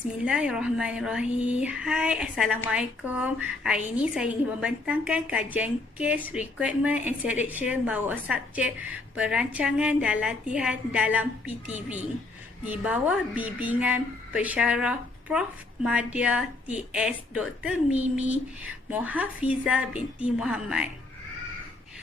Bismillahirrahmanirrahim. Hai, Assalamualaikum. Hari ini saya ingin membentangkan kajian kes, requirement and selection bawah subjek perancangan dan latihan dalam PTV di bawah bimbingan pensyarah Prof. Madya TS Dr. Mimi Mohafizah binti Muhammad.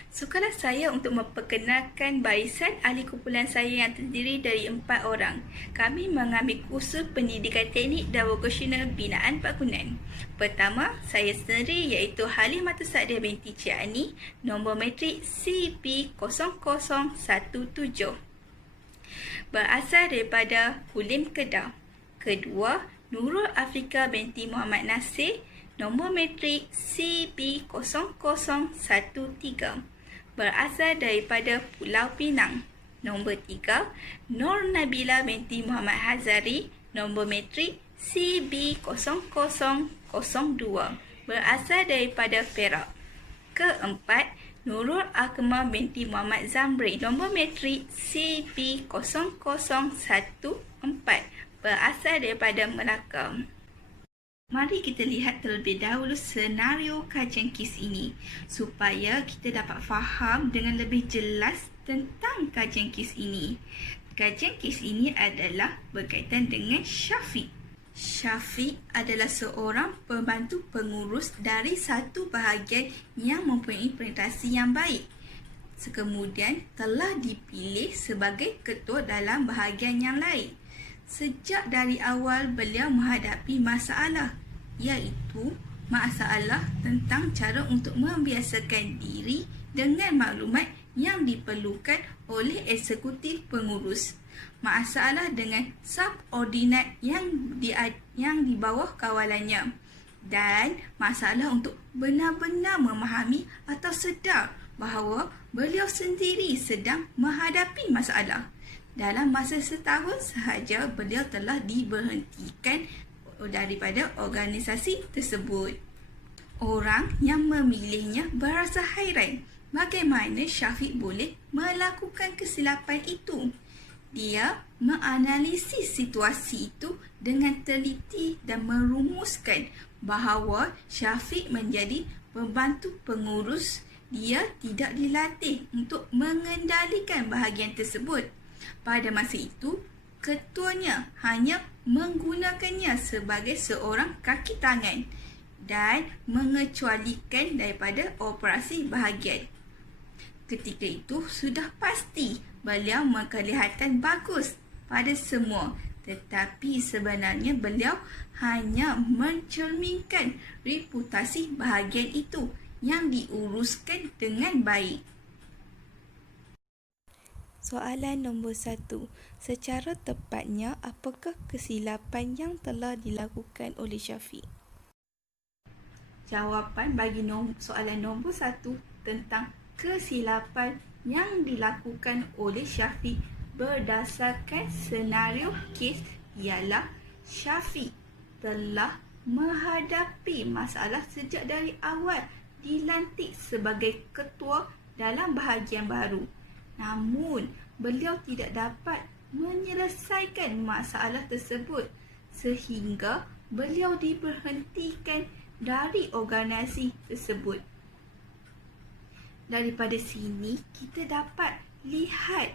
Sukalah saya untuk memperkenalkan barisan ahli kumpulan saya yang terdiri dari 4 orang. Kami mengambil kursus pendidikan teknik dan vokasional binaan bangunan. Pertama, saya sendiri iaitu Halimatul Sa'diah binti Cik Ani, nombor matrik CP0017. Berasal daripada Kulim Kedah. Kedua, Nurul Afrika binti Muhammad Nasir, nombor matrik CP0013. Berasal daripada Pulau Pinang. Nombor 3, Nur Nabila binti Muhammad Hazari, nombor matrik CB0002. Berasal daripada Perak. Keempat, Nurul Akmal binti Muhammad Zamri, nombor matrik CB0014. Berasal daripada Melaka. Mari kita lihat terlebih dahulu senario kajian kes ini supaya kita dapat faham dengan lebih jelas tentang kajian kes ini. Kajian kes ini adalah berkaitan dengan Syafiq. Syafiq adalah seorang pembantu pengurus dari satu bahagian yang mempunyai prestasi yang baik. Kemudian telah dipilih sebagai ketua dalam bahagian yang lain. Sejak dari awal beliau menghadapi masalah, iaitu masalah tentang cara untuk membiasakan diri dengan maklumat yang diperlukan oleh eksekutif pengurus, masalah dengan subordinat yang di bawah kawalannya, dan masalah untuk benar-benar memahami atau sedar bahawa beliau sendiri sedang menghadapi masalah. Dalam masa setahun sahaja, beliau telah diberhentikan daripada organisasi tersebut. Orang yang memilihnya berasa hairan bagaimana Syafiq boleh melakukan kesilapan itu. Dia menganalisis situasi itu dengan teliti dan merumuskan bahawa Syafiq menjadi pembantu pengurus. Dia tidak dilatih untuk mengendalikan bahagian tersebut. Pada masa itu, ketuanya hanya menggunakannya sebagai seorang kaki tangan dan mengecualikan daripada operasi bahagian. Ketika itu sudah pasti beliau kelihatan bagus pada semua, tetapi sebenarnya beliau hanya mencerminkan reputasi bahagian itu yang diuruskan dengan baik. Soalan nombor 1. Secara tepatnya, apakah kesilapan yang telah dilakukan oleh Syafiq? Jawapan bagi soalan nombor 1 tentang kesilapan yang dilakukan oleh Syafiq berdasarkan senario kes ialah Syafiq telah menghadapi masalah sejak dari awal dilantik sebagai ketua dalam bahagian baru. Namun, beliau tidak dapat menyelesaikan masalah tersebut sehingga beliau diberhentikan dari organisasi tersebut. Daripada sini, kita dapat lihat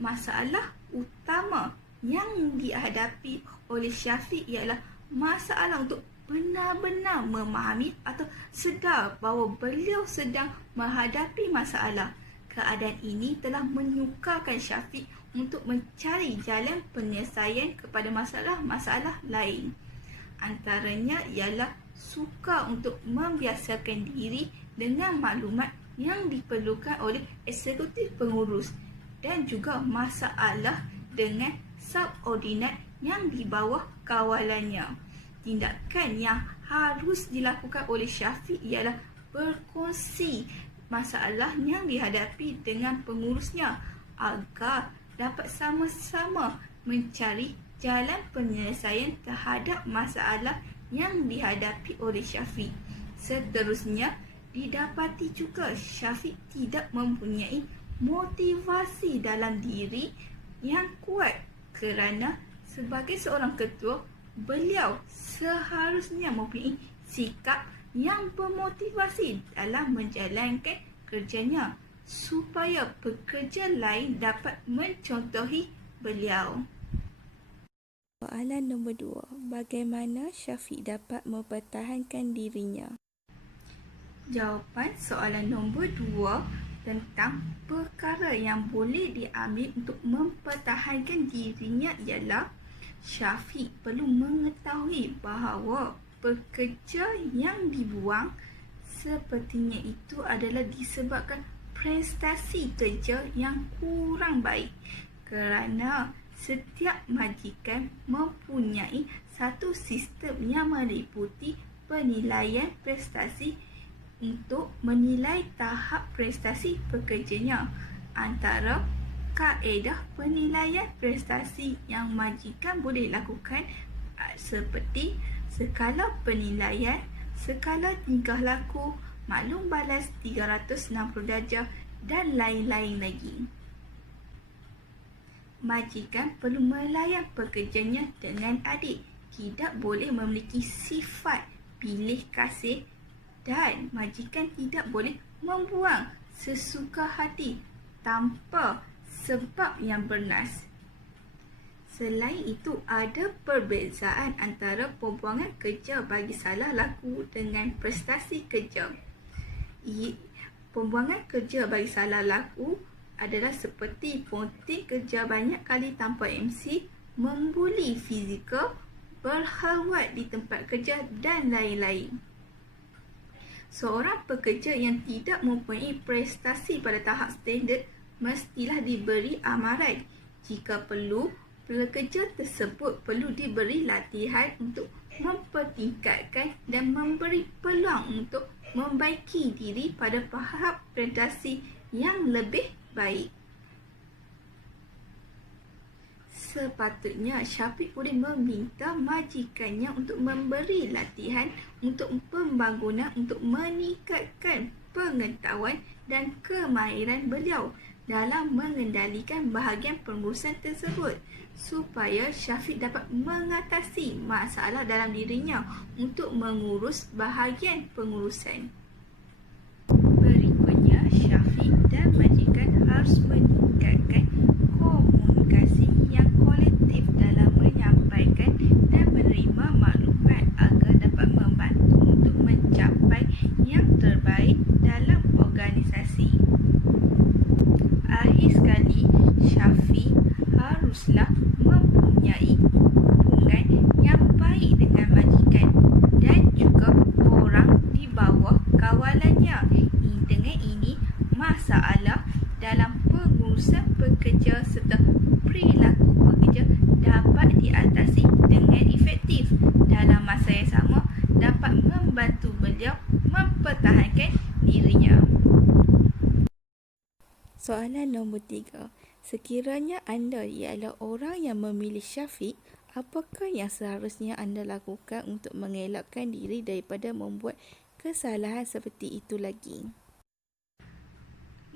masalah utama yang dihadapi oleh Syafiq ialah masalah untuk benar-benar memahami atau sedar bahawa beliau sedang menghadapi masalah. Keadaan ini telah menyukarkan Syafiq untuk mencari jalan penyelesaian kepada masalah-masalah lain. Antaranya ialah sukar untuk membiasakan diri dengan maklumat yang diperlukan oleh eksekutif pengurus dan juga masalah dengan subordinat yang di bawah kawalannya. Tindakan yang harus dilakukan oleh Syafiq ialah berkongsi masalah yang dihadapi dengan pengurusnya agar dapat sama-sama mencari jalan penyelesaian terhadap masalah yang dihadapi oleh Syafiq. Seterusnya, didapati juga Syafiq tidak mempunyai motivasi dalam diri yang kuat kerana sebagai seorang ketua, beliau seharusnya mempunyai sikap yang bermotivasi dalam menjalankan kerjanya supaya pekerja lain dapat mencontohi beliau. Soalan nombor 2. Bagaimana Syafiq dapat mempertahankan dirinya? Jawapan soalan nombor 2 tentang perkara yang boleh diambil untuk mempertahankan dirinya ialah Syafiq perlu mengetahui bahawa pekerja yang dibuang sepertinya itu adalah disebabkan prestasi kerja yang kurang baik, kerana setiap majikan mempunyai satu sistem yang meliputi penilaian prestasi untuk menilai tahap prestasi pekerjanya. Antara kaedah penilaian prestasi yang majikan boleh lakukan seperti skala penilaian, skala tingkah laku, maklum balas 360 darjah dan lain-lain lagi. Majikan perlu melayan pekerjanya dengan adil, tidak boleh memiliki sifat pilih kasih, dan majikan tidak boleh membuang sesuka hati tanpa sebab yang bernas. Selain itu, ada perbezaan antara pembuangan kerja bagi salah laku dengan prestasi kerja. Pembuangan kerja bagi salah laku adalah seperti ponting kerja banyak kali tanpa MC, membuli fizikal, berhalwat di tempat kerja dan lain-lain. Seorang pekerja yang tidak mempunyai prestasi pada tahap standard mestilah diberi amaran. Jika perlu, pekerja tersebut perlu diberi latihan untuk mempertingkatkan dan memberi peluang untuk membaiki diri pada tahap prestasi yang lebih baik. Sepatutnya Syafiq boleh meminta majikannya untuk memberi latihan untuk pembangunan untuk meningkatkan pengetahuan dan kemahiran beliau dalam mengendalikan bahagian pengurusan tersebut, supaya Syafiq dapat mengatasi masalah dalam dirinya untuk mengurus bahagian pengurusan. Berikutnya, Syafiq dan majikan harus meningkatkan komunikasi yang kolektif dalam menyampaikan dan menerima maklumat agar dapat membantu untuk mencapai yang terbaik dalam organisasi. Akhir sekali, Syafiq haruslah mempunyai hubungan yang baik dengan majikan dan juga orang di bawah kawalannya. Dengan ini, masalah dalam pengurusan pekerja serta perilaku pekerja dapat diatasi dengan efektif. Dalam masa yang sama, dapat membantu beliau mempertahankan dirinya. Soalan nombor 3. Sekiranya anda ialah orang yang memilih Syafiq, apakah yang seharusnya anda lakukan untuk mengelakkan diri daripada membuat kesalahan seperti itu lagi?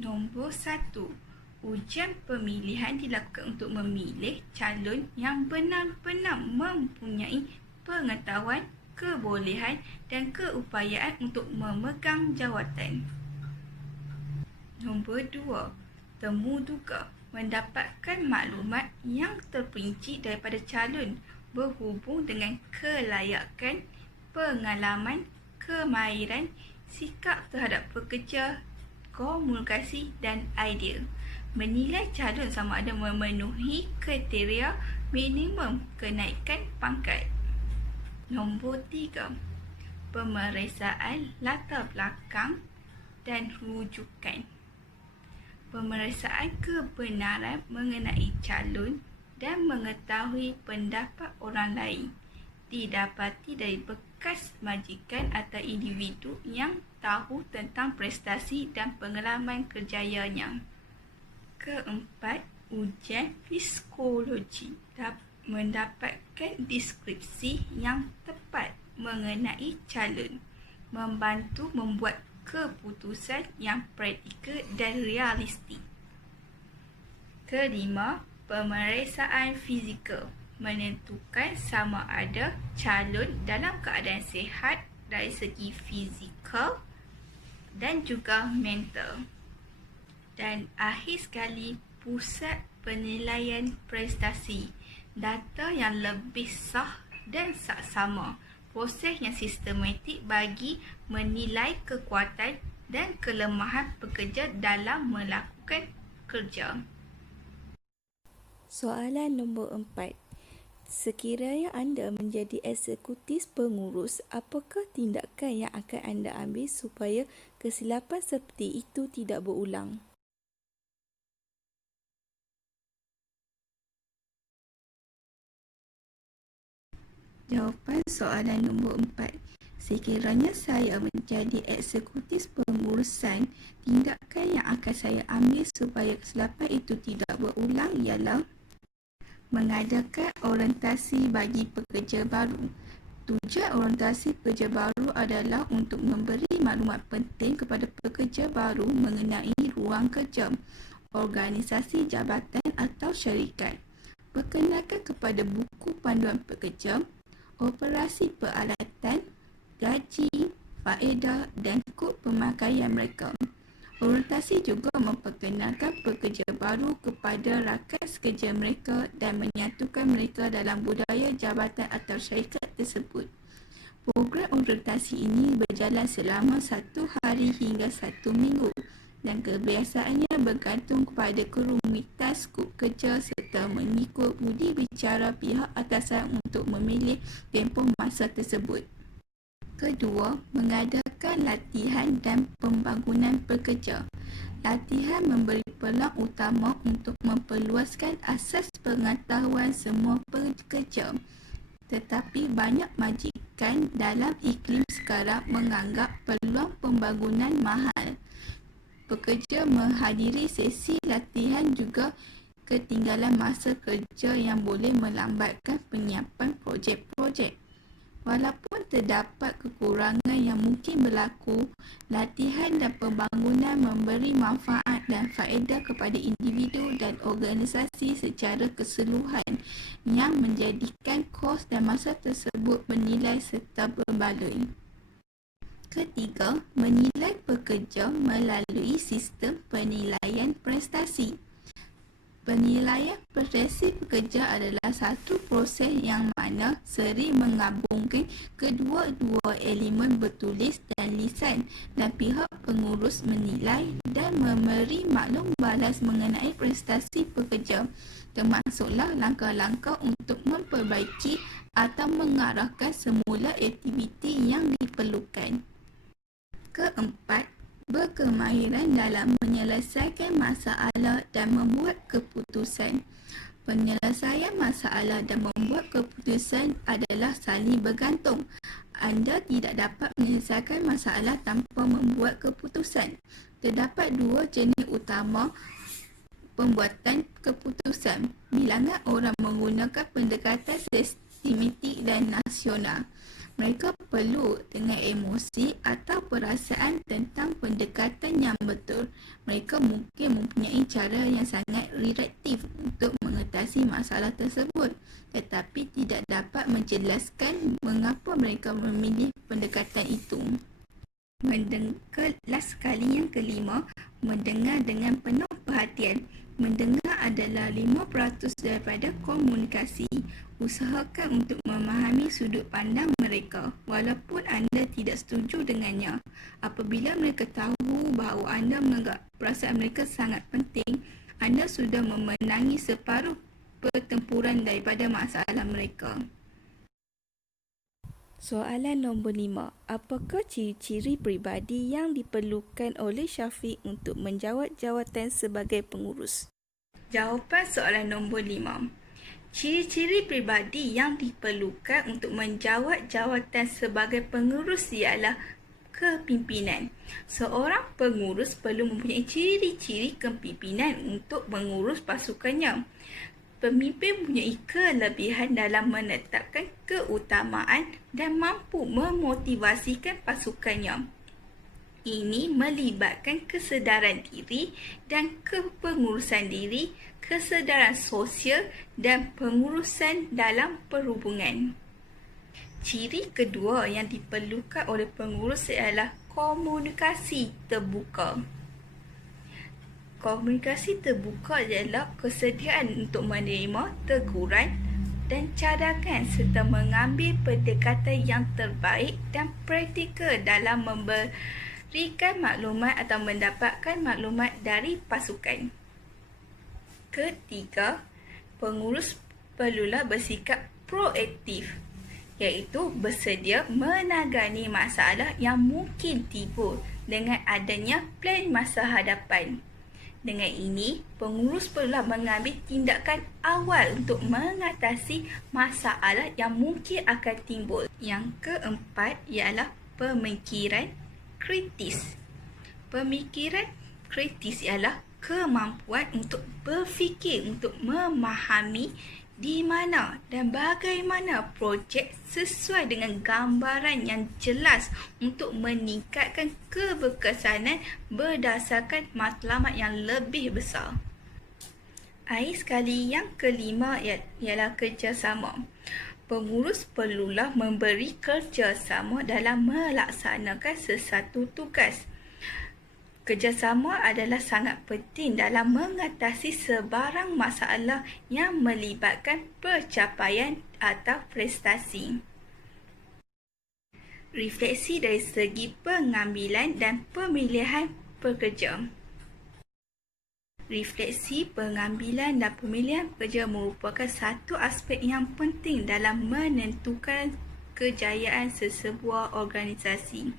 Nombor 1. Ujian pemilihan dilakukan untuk memilih calon yang benar-benar mempunyai pengetahuan, kebolehan dan keupayaan untuk memegang jawatan. Nombor 2. Temu duga, mendapatkan maklumat yang terperinci daripada calon berhubung dengan kelayakan, pengalaman, kemahiran, sikap terhadap pekerja, komunikasi dan idea. Menilai calon sama ada memenuhi kriteria minimum kenaikan pangkat. Nombor 3. Pemeriksaan latar belakang dan rujukan. Pemeriksaan kebenaran mengenai calon dan mengetahui pendapat orang lain didapati dari bekas majikan atau individu yang tahu tentang prestasi dan pengalaman kerjayanya. Keempat, ujian psikologi mendapatkan deskripsi yang tepat mengenai calon, membantu membuat keputusan yang praktikal dan realistik. Kelima, pemeriksaan fizikal menentukan sama ada calon dalam keadaan sihat dari segi fizikal dan juga mental. Dan akhir sekali, pusat penilaian prestasi. Data yang lebih sah dan saksama. Proses yang sistematik bagi menilai kekuatan dan kelemahan pekerja dalam melakukan kerja. Soalan nombor 4. Sekiranya anda menjadi eksekutif pengurus, apakah tindakan yang akan anda ambil supaya kesilapan seperti itu tidak berulang? Jawapan soalan nombor 4. Sekiranya saya menjadi eksekutif pengurusan, tindakan yang akan saya ambil supaya kesilapan itu tidak berulang ialah mengadakan orientasi bagi pekerja baru. Tujuan orientasi pekerja baru adalah untuk memberi maklumat penting kepada pekerja baru mengenai ruang kerja, organisasi jabatan atau syarikat. Perkenalkan kepada buku panduan pekerja, operasi peralatan, gaji, faedah dan kod pemakaian mereka. Orientasi juga memperkenalkan pekerja baru kepada rakan sekerja mereka dan menyatukan mereka dalam budaya jabatan atau syarikat tersebut. Program orientasi ini berjalan selama 1 hari hingga 1 minggu dan kebiasaannya bergantung kepada kerumitan skop kerja serta mengikut budi bicara pihak atasan untuk memilih tempoh masa tersebut. Kedua, mengadakan latihan dan pembangunan pekerja. Latihan memberi peluang utama untuk memperluaskan asas pengetahuan semua pekerja. Tetapi banyak majikan dalam iklim sekarang menganggap peluang pembangunan mahal. Pekerja menghadiri sesi latihan juga ketinggalan masa kerja yang boleh melambatkan penyiapan projek-projek. Walaupun terdapat kekurangan yang mungkin berlaku, latihan dan pembangunan memberi manfaat dan faedah kepada individu dan organisasi secara keseluruhan yang menjadikan kos dan masa tersebut bernilai serta berbaloi. Ketiga, menilai pekerja melalui sistem penilaian prestasi. Penilaian prestasi pekerja adalah satu proses yang mana sering menggabungkan kedua-dua elemen bertulis dan lisan dan pihak pengurus menilai dan memberi maklum balas mengenai prestasi pekerja, termasuklah langkah-langkah untuk memperbaiki atau mengarahkan semula aktiviti yang diperlukan. Keempat, berkemahiran dalam menyelesaikan masalah dan membuat keputusan. Penyelesaian masalah dan membuat keputusan adalah saling bergantung. Anda tidak dapat menyelesaikan masalah tanpa membuat keputusan. Terdapat dua jenis utama pembuatan keputusan. Bilangan orang menggunakan pendekatan sistematik dan nasional. Mereka perlu dengan emosi atau perasaan tentang pendekatan yang betul. Mereka mungkin mempunyai cara yang sangat reaktif untuk mengatasi masalah tersebut, tetapi tidak dapat menjelaskan mengapa mereka memilih pendekatan itu. Kelas sekali yang kelima, mendengar dengan penuh perhatian. Mendengar adalah 5% daripada komunikasi. Usahakan untuk memahami sudut pandang mereka, walaupun anda tidak setuju dengannya. Apabila mereka tahu bahawa anda menganggap perasaan mereka sangat penting, anda sudah memenangi separuh pertempuran daripada masalah mereka. Soalan nombor 5. Apakah ciri-ciri peribadi yang diperlukan oleh Syafiq untuk menjawat jawatan sebagai pengurus? Jawapan soalan nombor 5. Ciri-ciri peribadi yang diperlukan untuk menjawat jawatan sebagai pengurus ialah kepimpinan. Seorang pengurus perlu mempunyai ciri-ciri kepimpinan untuk mengurus pasukannya. Pemimpin mempunyai kelebihan dalam menetapkan keutamaan dan mampu memotivasikan pasukannya. Ini melibatkan kesedaran diri dan kepengurusan diri, kesedaran sosial dan pengurusan dalam perhubungan. Ciri kedua yang diperlukan oleh pengurus ialah komunikasi terbuka. Komunikasi terbuka adalah kesediaan untuk menerima teguran dan cadangan serta mengambil pendekatan yang terbaik dan praktikal dalam memberikan maklumat atau mendapatkan maklumat dari pasukan. Ketiga, pengurus perlulah bersikap proaktif, iaitu bersedia menangani masalah yang mungkin timbul dengan adanya plan masa hadapan. Dengan ini, pengurus perlulah mengambil tindakan awal untuk mengatasi masalah yang mungkin akan timbul. Yang keempat ialah pemikiran kritis. Pemikiran kritis ialah kemampuan untuk berfikir, untuk memahami di mana dan bagaimana projek sesuai dengan gambaran yang jelas untuk meningkatkan keberkesanan berdasarkan matlamat yang lebih besar. Sekali yang kelima ialah kerjasama. Pengurus perlulah memberi kerjasama dalam melaksanakan sesuatu tugas. Kerjasama adalah sangat penting dalam mengatasi sebarang masalah yang melibatkan pencapaian atau prestasi. Refleksi dari segi pengambilan dan pemilihan pekerja. Refleksi pengambilan dan pemilihan pekerja merupakan satu aspek yang penting dalam menentukan kejayaan sesebuah organisasi.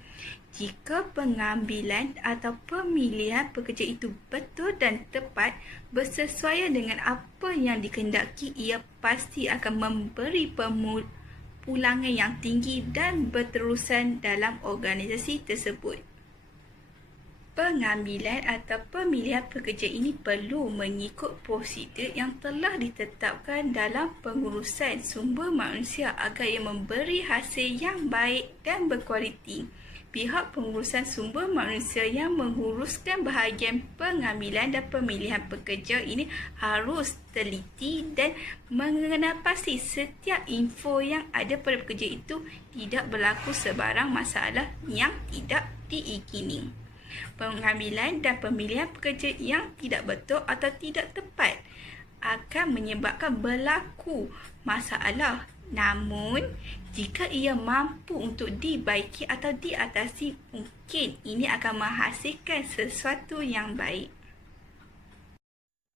Jika pengambilan atau pemilihan pekerja itu betul dan tepat, bersesuaian dengan apa yang dikehendaki, ia pasti akan memberi pulangan yang tinggi dan berterusan dalam organisasi tersebut. Pengambilan atau pemilihan pekerja ini perlu mengikut prosedur yang telah ditetapkan dalam pengurusan sumber manusia agar ia memberi hasil yang baik dan berkualiti. Pihak pengurusan sumber manusia yang menguruskan bahagian pengambilan dan pemilihan pekerja ini harus teliti dan mengenapasi setiap info yang ada pada pekerja itu tidak berlaku sebarang masalah yang tidak diingini. Pengambilan dan pemilihan pekerja yang tidak betul atau tidak tepat akan menyebabkan berlaku masalah. Namun, jika ia mampu untuk dibaiki atau diatasi, mungkin ini akan menghasilkan sesuatu yang baik.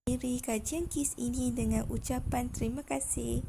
Akhiri kajian KIS ini dengan ucapan terima kasih.